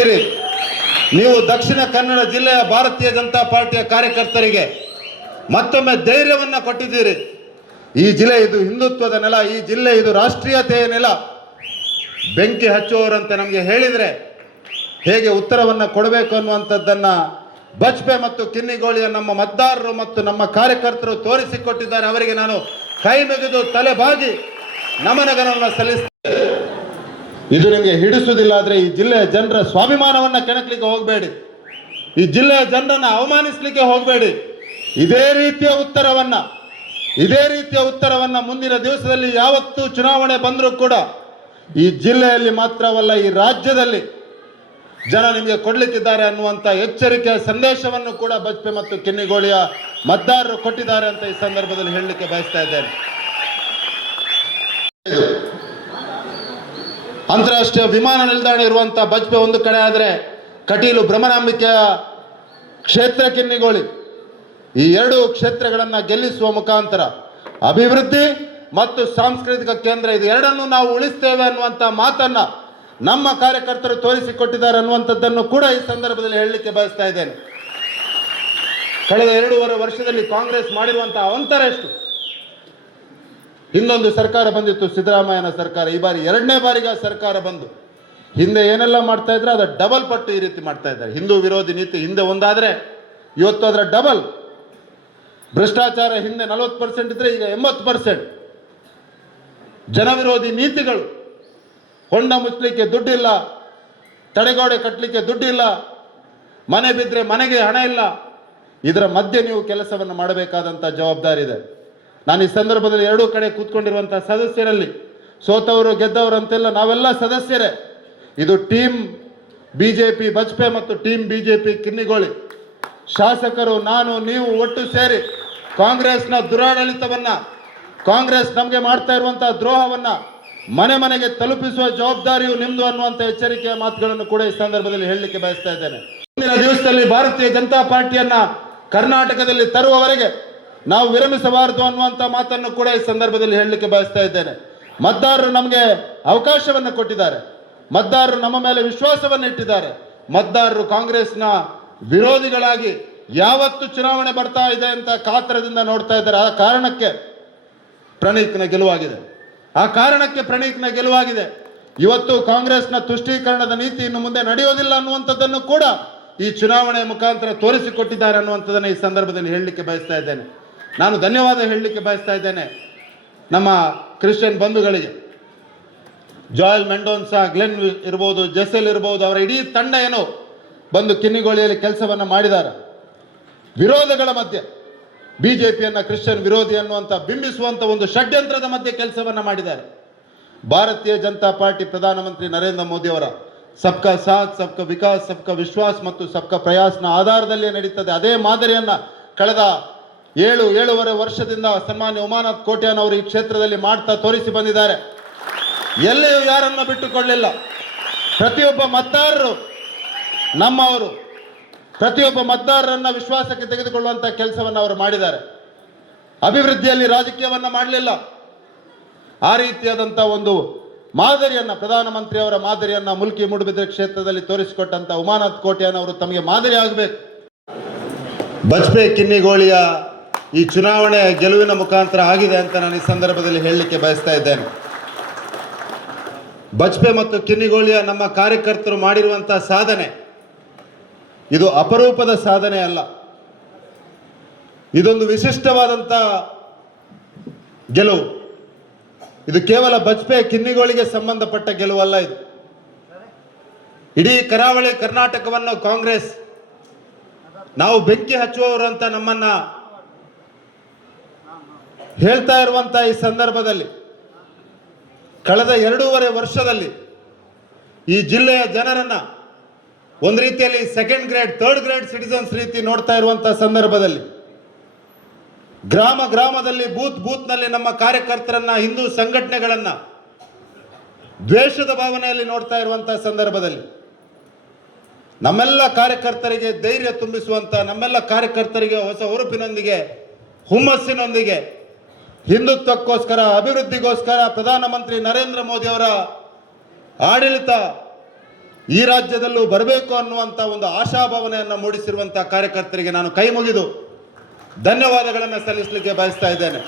ಕೊಟ್ಟಿದ್ದೀರಿ. ನೀವು ದಕ್ಷಿಣ ಕನ್ನಡ ಜಿಲ್ಲೆಯ ಭಾರತೀಯ ಜನತಾ ಪಾರ್ಟಿಯ ಕಾರ್ಯಕರ್ತರಿಗೆ ಮತ್ತೊಮ್ಮೆ ಧೈರ್ಯವನ್ನು ಕೊಟ್ಟಿದ್ದೀರಿ. ಈ ಜಿಲ್ಲೆ ಇದು ಹಿಂದುತ್ವದ ನೆಲ, ಈ ಜಿಲ್ಲೆ ಇದು ರಾಷ್ಟ್ರೀಯತೆಯ ನೆಲ. ಬೆಂಕಿ ಹಚ್ಚುವವರಂತೆ ನಮಗೆ ಹೇಳಿದರೆ ಹೇಗೆ ಉತ್ತರವನ್ನು ಕೊಡಬೇಕು ಅನ್ನುವಂಥದ್ದನ್ನು ಬಜ್ಪೆ ಮತ್ತು ಕಿನ್ನಿಗೋಳಿಯ ನಮ್ಮ ಮತದಾರರು ಮತ್ತು ನಮ್ಮ ಕಾರ್ಯಕರ್ತರು ತೋರಿಸಿಕೊಟ್ಟಿದ್ದಾರೆ. ಅವರಿಗೆ ನಾನು ಕೈ ಮುಗಿದು ತಲೆಬಾಗಿ ನಮನಗಳನ್ನು ಸಲ್ಲಿಸ್ತೇನೆ. ಇದು ನಿಮಗೆ ಹಿಡಿಸುವುದಿಲ್ಲ ಆದರೆ ಈ ಜಿಲ್ಲೆಯ ಜನರ ಸ್ವಾಭಿಮಾನವನ್ನು ಕೆಣಕಲಿಕ್ಕೆ ಹೋಗಬೇಡಿ, ಈ ಜಿಲ್ಲೆಯ ಜನರನ್ನು ಅವಮಾನಿಸಲಿಕ್ಕೆ ಹೋಗಬೇಡಿ. ಇದೇ ರೀತಿಯ ಉತ್ತರವನ್ನು ಮುಂದಿನ ದಿವಸದಲ್ಲಿ ಯಾವತ್ತೂ ಚುನಾವಣೆ ಬಂದರೂ ಕೂಡ ಈ ಜಿಲ್ಲೆಯಲ್ಲಿ ಮಾತ್ರವಲ್ಲ ಈ ರಾಜ್ಯದಲ್ಲಿ ಜನ ನಿಮಗೆ ಕೊಡಲಿಕ್ಕಿದ್ದಾರೆ ಅನ್ನುವಂಥ ಎಚ್ಚರಿಕೆಯ ಸಂದೇಶವನ್ನು ಕೂಡ ಬಜ್ಪೆ ಮತ್ತು ಕಿನ್ನಿಗೋಳಿಯ ಮತದಾರರು ಕೊಟ್ಟಿದ್ದಾರೆ ಅಂತ ಈ ಸಂದರ್ಭದಲ್ಲಿ ಹೇಳಲಿಕ್ಕೆ ಬಯಸ್ತಾ ಇದ್ದೇನೆ. ಅಂತಾರಾಷ್ಟ್ರೀಯ ವಿಮಾನ ನಿಲ್ದಾಣ ಇರುವಂಥ ಬಜ್ಪೆ ಒಂದು ಕಡೆ ಆದರೆ ಕಟೀಲು ಭ್ರಮರಾಂಬಿಕೆಯ ಕ್ಷೇತ್ರ ಕಿನ್ನಿಗೋಳಿ, ಈ ಎರಡು ಕ್ಷೇತ್ರಗಳನ್ನು ಗೆಲ್ಲಿಸುವ ಮುಖಾಂತರ ಅಭಿವೃದ್ಧಿ ಮತ್ತು ಸಾಂಸ್ಕೃತಿಕ ಕೇಂದ್ರ ಇದು ಎರಡನ್ನೂ ನಾವು ಉಳಿಸ್ತೇವೆ ಅನ್ನುವಂಥ ಮಾತನ್ನು ನಮ್ಮ ಕಾರ್ಯಕರ್ತರು ತೋರಿಸಿಕೊಟ್ಟಿದ್ದಾರೆ ಅನ್ನುವಂಥದ್ದನ್ನು ಕೂಡ ಈ ಸಂದರ್ಭದಲ್ಲಿ ಹೇಳಲಿಕ್ಕೆ ಬಯಸ್ತಾ ಇದ್ದೇನೆ. ಕಳೆದ 2.5 ವರ್ಷದಲ್ಲಿ ಕಾಂಗ್ರೆಸ್ ಮಾಡಿರುವಂಥ ಅವಂತರ ಎಷ್ಟು? ಹಿಂದೊಂದು ಸರ್ಕಾರ ಬಂದಿತ್ತು, ಸಿದ್ದರಾಮಯ್ಯನ ಸರ್ಕಾರ. ಈ ಬಾರಿ 2ನೇ ಬಾರಿಗೆ ಸರ್ಕಾರ ಬಂದು ಹಿಂದೆ ಏನೆಲ್ಲ ಮಾಡ್ತಾ ಇದ್ರೆ ಅದರ ಡಬಲ್ ಪಟ್ಟು ಈ ರೀತಿ ಮಾಡ್ತಾ ಇದ್ದಾರೆ. ಹಿಂದೂ ವಿರೋಧಿ ನೀತಿ ಹಿಂದೆ ಒಂದಾದರೆ ಇವತ್ತು ಅದರ ಡಬಲ್. ಭ್ರಷ್ಟಾಚಾರ ಹಿಂದೆ 40% ಇದ್ರೆ ಈಗ 80%. ಜನ ವಿರೋಧಿ ನೀತಿಗಳು, ಹೊಂಡ ಮುಚ್ಚಲಿಕ್ಕೆ ದುಡ್ಡಿಲ್ಲ, ತಡೆಗೋಡೆ ಕಟ್ಟಲಿಕ್ಕೆ ದುಡ್ಡಿಲ್ಲ, ಮನೆ ಬಿದ್ದರೆ ಮನೆಗೆ ಹಣ ಇಲ್ಲ. ಇದರ ಮಧ್ಯೆ ನೀವು ಕೆಲಸವನ್ನು ಮಾಡಬೇಕಾದಂಥ ಜವಾಬ್ದಾರಿ ಇದೆ. ನಾನು ಈ ಸಂದರ್ಭದಲ್ಲಿ ಎರಡೂ ಕಡೆ ಕೂತ್ಕೊಂಡಿರುವಂಥ ಸದಸ್ಯರಲ್ಲಿ ಸೋತವರು ಗೆದ್ದವರು ಅಂತೆಲ್ಲ ನಾವೆಲ್ಲ ಸದಸ್ಯರೇ. ಇದು ಟೀಮ್ BJP ಬಜ್ಪೆ ಮತ್ತು ಟೀಮ್ BJP ಕಿನ್ನಿಗೋಳಿ. ಶಾಸಕರು, ನಾನು, ನೀವು ಒಟ್ಟು ಸೇರಿ ಕಾಂಗ್ರೆಸ್ನ ದುರಾಡಳಿತವನ್ನು, ಕಾಂಗ್ರೆಸ್ ನಮಗೆ ಮಾಡ್ತಾ ಇರುವಂಥ ದ್ರೋಹವನ್ನು ಮನೆ ಮನೆಗೆ ತಲುಪಿಸುವ ಜವಾಬ್ದಾರಿಯು ನಿಮ್ಮದು ಅನ್ನುವಂಥ ಎಚ್ಚರಿಕೆಯ ಮಾತುಗಳನ್ನು ಕೂಡ ಈ ಸಂದರ್ಭದಲ್ಲಿ ಹೇಳಲಿಕ್ಕೆ ಬಯಸ್ತಾ ಇದ್ದೇನೆ. ಮುಂದಿನ ದಿವಸದಲ್ಲಿ ಭಾರತೀಯ ಜನತಾ ಪಾರ್ಟಿಯನ್ನ ಕರ್ನಾಟಕದಲ್ಲಿ ತರುವವರೆಗೆ ನಾವು ವಿರಮಿಸಬಾರದು ಅನ್ನುವಂಥ ಮಾತನ್ನು ಕೂಡ ಈ ಸಂದರ್ಭದಲ್ಲಿ ಹೇಳಲಿಕ್ಕೆ ಬಯಸ್ತಾ ಇದ್ದೇನೆ. ಮತದಾರರು ನಮಗೆ ಅವಕಾಶವನ್ನು ಕೊಟ್ಟಿದ್ದಾರೆ, ಮತದಾರರು ನಮ್ಮ ಮೇಲೆ ವಿಶ್ವಾಸವನ್ನು ಇಟ್ಟಿದ್ದಾರೆ. ಮತದಾರರು ಕಾಂಗ್ರೆಸ್ನ ವಿರೋಧಿಗಳಾಗಿ ಯಾವತ್ತು ಚುನಾವಣೆ ಬರ್ತಾ ಇದೆ ಅಂತ ಕಾತರದಿಂದ ನೋಡ್ತಾ ಇದ್ದಾರೆ. ಆ ಕಾರಣಕ್ಕೆ ಪ್ರಣೀತ್ನ ಗೆಲುವಾಗಿದೆ. ಇವತ್ತು ಕಾಂಗ್ರೆಸ್ನ ತುಷ್ಟೀಕರಣದ ನೀತಿ ಇನ್ನು ಮುಂದೆ ನಡೆಯೋದಿಲ್ಲ ಅನ್ನುವಂಥದ್ದನ್ನು ಕೂಡ ಈ ಚುನಾವಣೆ ಮುಖಾಂತರ ತೋರಿಸಿಕೊಟ್ಟಿದ್ದಾರೆ ಅನ್ನುವಂಥದ್ದನ್ನು ಈ ಸಂದರ್ಭದಲ್ಲಿ ಹೇಳಲಿಕ್ಕೆ ಬಯಸ್ತಾ ಇದ್ದೇನೆ. ನಾನು ಧನ್ಯವಾದ ಹೇಳಲಿಕ್ಕೆ ಬಯಸ್ತಾ ಇದ್ದೇನೆ ನಮ್ಮ ಕ್ರಿಶ್ಚಿಯನ್ ಬಂಧುಗಳಿಗೆ. ಜಾಯಲ್ ಮೆಂಡೋನ್ಸಾ, ಗ್ಲೆನ್ ಇರ್ಬೋದು, ಜೆಸೆಲ್ ಇರ್ಬೋದು, ಅವರ ಇಡೀ ತಂಡ ಏನೋ ಬಂದು ಕಿನ್ನಿಗೋಳಿಯಲ್ಲಿ ಕೆಲಸವನ್ನು ಮಾಡಿದ್ದಾರೆ. ವಿರೋಧಗಳ ಮಧ್ಯೆ BJPಯನ್ನು ಕ್ರಿಶ್ಚಿಯನ್ ವಿರೋಧಿ ಅನ್ನುವಂಥ ಬಿಂಬಿಸುವಂಥ ಒಂದು ಷಡ್ಯಂತ್ರದ ಮಧ್ಯೆ ಕೆಲಸವನ್ನು ಮಾಡಿದ್ದಾರೆ. ಭಾರತೀಯ ಜನತಾ ಪಾರ್ಟಿ ಪ್ರಧಾನಮಂತ್ರಿ ನರೇಂದ್ರ ಮೋದಿ ಅವರ ಸಬ್ಕಾ ಸಾಥ್, ಸಬ್ಕಾ ವಿಕಾಸ್, ಸಬ್ಕಾ ವಿಶ್ವಾಸ್ ಮತ್ತು ಸಬ್ಕಾ ಪ್ರಯಾಸ್ನ ಆಧಾರದಲ್ಲಿ ನಡೀತದೆ. ಅದೇ ಮಾದರಿಯನ್ನು ಕಳೆದ 7.5 ವರ್ಷದಿಂದ ಸನ್ಮಾನ್ಯ ಉಮಾನಾಥ್ ಕೋಟ್ಯಾನ್ ಅವರು ಈ ಕ್ಷೇತ್ರದಲ್ಲಿ ಮಾಡ್ತಾ ತೋರಿಸಿ ಬಂದಿದ್ದಾರೆ. ಎಲ್ಲಿಯೂ ಯಾರನ್ನು ಬಿಟ್ಟುಕೊಳ್ಳಲಿಲ್ಲ. ಪ್ರತಿಯೊಬ್ಬ ಮತದಾರರು ನಮ್ಮವರು, ಪ್ರತಿಯೊಬ್ಬ ಮತದಾರರನ್ನ ವಿಶ್ವಾಸಕ್ಕೆ ತೆಗೆದುಕೊಳ್ಳುವಂಥ ಕೆಲಸವನ್ನು ಅವರು ಮಾಡಿದ್ದಾರೆ. ಅಭಿವೃದ್ಧಿಯಲ್ಲಿ ರಾಜಕೀಯವನ್ನು ಮಾಡಲಿಲ್ಲ. ಆ ರೀತಿಯಾದಂಥ ಒಂದು ಮಾದರಿಯನ್ನು, ಪ್ರಧಾನಮಂತ್ರಿಯವರ ಮಾದರಿಯನ್ನು ಮುಲ್ಕಿ ಮೂಡುಬಿದ್ರೆ ಕ್ಷೇತ್ರದಲ್ಲಿ ತೋರಿಸಿಕೊಟ್ಟಂಥ ಉಮಾನಾಥ್ ಕೋಟ್ಯಾನ್ ಅವರು ತಮಗೆ ಮಾದರಿ ಆಗಬೇಕು. ಬಜ್ಪೆ ಕಿನ್ನಿಗೋಳಿಯ ಈ ಚುನಾವಣೆ ಗೆಲುವಿನ ಮುಖಾಂತರ ಆಗಿದೆ ಅಂತ ನಾನು ಈ ಸಂದರ್ಭದಲ್ಲಿ ಹೇಳಲಿಕ್ಕೆ ಬಯಸ್ತಾ ಇದ್ದೇನೆ. ಬಜ್ಪೆ ಮತ್ತು ಕಿನ್ನಿಗೋಳಿಯ ನಮ್ಮ ಕಾರ್ಯಕರ್ತರು ಮಾಡಿರುವಂಥ ಸಾಧನೆ ಇದು ಅಪರೂಪದ ಸಾಧನೆ ಅಲ್ಲ. ಇದೊಂದು ವಿಶಿಷ್ಟವಾದಂಥ ಗೆಲುವು. ಇದು ಕೇವಲ ಬಜ್ಪೆ ಕಿನ್ನಿಗೋಳಿಗೆ ಸಂಬಂಧಪಟ್ಟ ಗೆಲುವಲ್ಲ. ಇದು ಇಡೀ ಕರಾವಳಿ ಕರ್ನಾಟಕವನ್ನು ಕಾಂಗ್ರೆಸ್ ನಾವು ಬೆಂಕಿ ಹಚ್ಚುವವರು ಅಂತ ನಮ್ಮನ್ನ ಹೇಳ್ತಾ ಇರುವಂತ ಈ ಸಂದರ್ಭದಲ್ಲಿ ಕಳೆದ 2.5 ವರ್ಷದಲ್ಲಿ ಈ ಜಿಲ್ಲೆಯ ಜನರನ್ನ ಒಂದು ರೀತಿಯಲ್ಲಿ second grade, third grade citizens ರೀತಿ ನೋಡ್ತಾ ಇರುವಂತ ಸಂದರ್ಭದಲ್ಲಿ ಗ್ರಾಮದಲ್ಲಿ ಬೂತ್ನಲ್ಲಿ ನಮ್ಮ ಕಾರ್ಯಕರ್ತರನ್ನ, ಹಿಂದೂ ಸಂಘಟನೆಗಳನ್ನ ದ್ವೇಷದ ಭಾವನೆಯಲ್ಲಿ ನೋಡ್ತಾ ಇರುವಂತಹ ಸಂದರ್ಭದಲ್ಲಿ ನಮ್ಮೆಲ್ಲ ಕಾರ್ಯಕರ್ತರಿಗೆ ಧೈರ್ಯ ತುಂಬಿಸುವಂತ, ನಮ್ಮೆಲ್ಲ ಕಾರ್ಯಕರ್ತರಿಗೆ ಹೊಸ ಹುರುಪಿನೊಂದಿಗೆ, ಹುಮ್ಮಸ್ಸಿನೊಂದಿಗೆ ಹಿಂದುತ್ವಕ್ಕೋಸ್ಕರ, ಅಭಿವೃದ್ಧಿಗೋಸ್ಕರ ಪ್ರಧಾನಮಂತ್ರಿ ನರೇಂದ್ರ ಮೋದಿ ಅವರ ಆಡಳಿತ ಈ ರಾಜ್ಯದಲ್ಲೂ ಬರಬೇಕು ಅನ್ನುವಂಥ ಒಂದು ಆಶಾಭಾವನೆಯನ್ನು ಮೂಡಿಸಿರುವಂಥ ಕಾರ್ಯಕರ್ತರಿಗೆ ನಾನು ಕೈ ಮುಗಿದು ಧನ್ಯವಾದಗಳನ್ನು ಸಲ್ಲಿಸಲಿಕ್ಕೆ ಬಯಸ್ತಾ ಇದ್ದೇನೆ.